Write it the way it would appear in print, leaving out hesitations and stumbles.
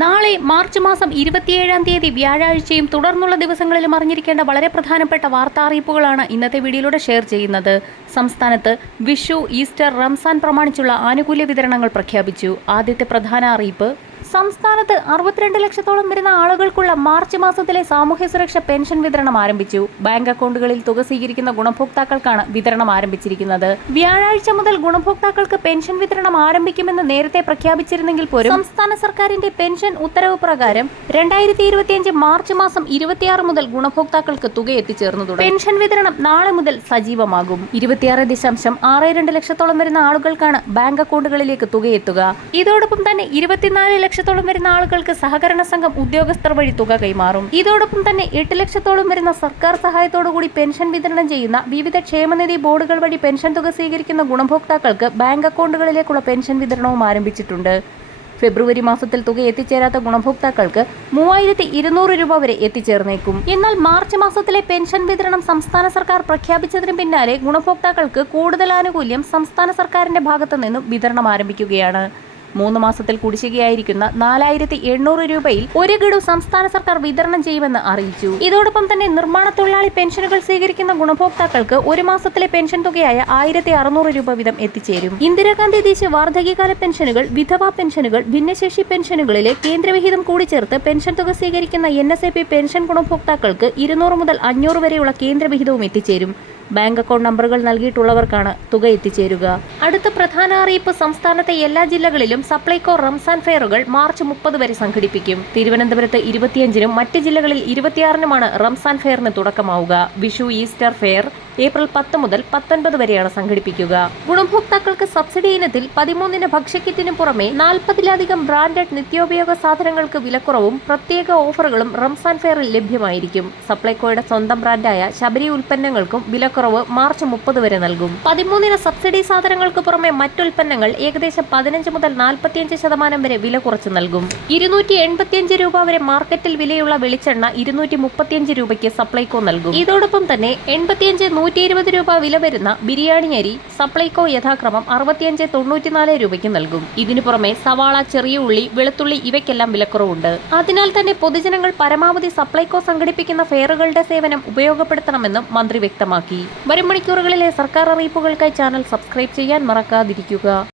നാളെ മാർച്ച് മാസം 27-ാം തീയതി വ്യാഴാഴ്ചയും തുടർന്നുള്ള ദിവസങ്ങളിലും അറിഞ്ഞിരിക്കേണ്ട വളരെ പ്രധാനപ്പെട്ട വാർത്താ അറിയിപ്പുകളാണ് ഇന്നത്തെ വീഡിയോയിലൂടെ ഷെയർ ചെയ്യുന്നത്. സംസ്ഥാനത്ത് വിഷു, ഈസ്റ്റർ, റംസാൻ പ്രമാണിച്ചുള്ള ആനുകൂല്യ വിതരണങ്ങൾ പ്രഖ്യാപിച്ചു. ആദ്യത്തെ പ്രധാന അറിയിപ്പ്, സംസ്ഥാനത്ത് 62 ലക്ഷത്തോളം വരുന്ന ആളുകൾക്കുള്ള മാർച്ച് മാസത്തിലെ സാമൂഹ്യ സുരക്ഷ പെൻഷൻ വിതരണം ആരംഭിച്ചു. ബാങ്ക് അക്കൗണ്ടുകളിൽ തുക സ്വീകരിക്കുന്ന ഗുണഭോക്താക്കൾക്കാണ് വിതരണം ആരംഭിച്ചിരിക്കുന്നത്. വ്യാഴാഴ്ച മുതൽ ഗുണഭോക്താക്കൾക്ക് പെൻഷൻ വിതരണം ആരംഭിക്കുമെന്ന് നേരത്തെ പ്രഖ്യാപിച്ചിരുന്നെങ്കിൽ പോലും സംസ്ഥാന സർക്കാരിന്റെ പെൻഷൻ ഉത്തരവ് പ്രകാരം 2025 മാർച്ച് മാസം 26 മുതൽ ഗുണഭോക്താക്കൾക്ക് തുക എത്തിച്ചേർന്നു തുടങ്ങി. പെൻഷൻ വിതരണം നാളെ മുതൽ സജീവമാകും. 26.62 ലക്ഷത്തോളം വരുന്ന ആളുകൾക്കാണ് ബാങ്ക് അക്കൗണ്ടുകളിലേക്ക് തുക എത്തുക. ഇതോടൊപ്പം തന്നെ 24 ലക്ഷത്തോളം വരുന്ന ആളുകൾക്ക് സഹകരണ സംഘം ഉദ്യോഗസ്ഥർ വഴി തുക കൈമാറും. ഇതോടൊപ്പം തന്നെ 8 ലക്ഷത്തോളം വരുന്ന സർക്കാർ സഹായത്തോടുകൂടി പെൻഷൻ വിതരണം ചെയ്യുന്ന വിവിധ ക്ഷേമനിധി ബോർഡുകൾ വഴി പെൻഷൻ തുക സ്വീകരിക്കുന്ന ഗുണഭോക്താക്കൾക്ക് ബാങ്ക് അക്കൗണ്ടുകളിലേക്കുള്ള പെൻഷൻ വിതരണവും ആരംഭിച്ചിട്ടുണ്ട്. ഫെബ്രുവരി മാസത്തിൽ തുക എത്തിച്ചേരാത്ത ഗുണഭോക്താക്കൾക്ക് 3200 രൂപ വരെ എത്തിച്ചേർന്നേക്കും. എന്നാൽ മാർച്ച് മാസത്തിലെ പെൻഷൻ വിതരണം സംസ്ഥാന സർക്കാർ പ്രഖ്യാപിച്ചതിന് പിന്നാലെ ഗുണഭോക്താക്കൾക്ക് കൂടുതൽ ആനുകൂല്യം സംസ്ഥാന സർക്കാരിന്റെ ഭാഗത്തു നിന്നും വിതരണം ആരംഭിക്കുകയാണ്. 3 മാസത്തിൽ കുടിശ്ശികയായിരിക്കുന്ന 4800 രൂപയിൽ ഒരു ഗഡു സംസ്ഥാന സർക്കാർ വിതരണം ചെയ്യുമെന്ന് അറിയിച്ചു. ഇതോടൊപ്പം തന്നെ നിർമ്മാണ തൊഴിലാളി പെൻഷനുകൾ സ്വീകരിക്കുന്ന ഗുണഭോക്താക്കൾക്ക് ഒരു മാസത്തിലെ പെൻഷൻ തുകയായ 1600 രൂപ വീതം എത്തിച്ചേരും. ഇന്ദിരാഗാന്ധി ദേശീയ വാർദ്ധക്യകാല പെൻഷനുകൾ, വിധവാ പെൻഷനുകൾ, ഭിന്നശേഷി പെൻഷനുകളിലെ കേന്ദ്രവിഹിതം കൂടി ചേർത്ത് പെൻഷൻ തുക സ്വീകരിക്കുന്ന NSAP പെൻഷൻ ഗുണഭോക്താക്കൾക്ക് 200 മുതൽ 500 വരെയുള്ള കേന്ദ്രവിഹിതവും എത്തിച്ചേരും. ബാങ്ക് അക്കൗണ്ട് നമ്പറുകൾ നൽകിയിട്ടുള്ളവർക്കാണ് തുക എത്തിച്ചേരുക. അടുത്ത പ്രധാന അറിയിപ്പ്, സംസ്ഥാനത്തെ എല്ലാ ജില്ലകളിലും സപ്ലൈകോ റംസാൻ ഫെയറുകൾ മാർച്ച് 30 വരെ സംഘടിപ്പിക്കും. തിരുവനന്തപുരത്ത് 25-നും മറ്റ് ജില്ലകളിൽ 26-നുമാണ് റംസാൻ ഫെയറിന് തുടക്കമാവുക. വിഷു, ഈസ്റ്റർ ഫെയർ ഏപ്രിൽ 10 മുതൽ 19 വരെയാണ് സംഘടിപ്പിക്കുക. ഗുണഭോക്താക്കൾക്ക് സബ്സിഡി ഇനത്തിൽ 13 ഭക്ഷ്യക്കിറ്റിന് പുറമെ 40-ലധികം ബ്രാൻഡഡ് നിത്യോപയോഗ സാധനങ്ങൾക്ക് വിലക്കുറവും പ്രത്യേക ഓഫറുകളും റംസാൻ ഫെയറിൽ ലഭ്യമായിരിക്കും. സപ്ലൈകോയുടെ സ്വന്തം ബ്രാൻഡായ ശബരി ഉൽപ്പന്നങ്ങൾക്കും വിലക്കുറവ് മാർച്ച് 30 വരെ നൽകും. 13 സബ്സിഡി സാധനങ്ങൾക്ക് പുറമെ മറ്റുൽപ്പന്നങ്ങൾ ഏകദേശം 15 മുതൽ 45% വരെ വില കുറച്ച് നൽകും. 285 രൂപ വരെ മാർക്കറ്റിൽ വിലയുള്ള വെളിച്ചെണ്ണ 235 രൂപയ്ക്ക് സപ്ലൈകോ നൽകും. ഇതോടൊപ്പം തന്നെ 120 രൂപ വില വരുന്ന ബിരിയാണി അരി സപ്ലൈകോ യഥാക്രമം 65-94 രൂപയ്ക്ക് നൽകും. ഇതിനു പുറമെ സവാള, ചെറിയ ഉള്ളി, വെളുത്തുള്ളി ഇവയ്ക്കെല്ലാം വിലക്കുറവുണ്ട്. അതിനാൽ തന്നെ പൊതുജനങ്ങൾ പരമാവധി സപ്ലൈകോ സംഘടിപ്പിക്കുന്ന ഫെയറുകളുടെ സേവനം ഉപയോഗപ്പെടുത്തണമെന്നും മന്ത്രി വ്യക്തമാക്കി. വരും മണിക്കൂറുകളിലെ സർക്കാർ അറിയിപ്പുകൾക്കായി ചാനൽ സബ്സ്ക്രൈബ് ചെയ്യാൻ മറക്കാതിരിക്കുക.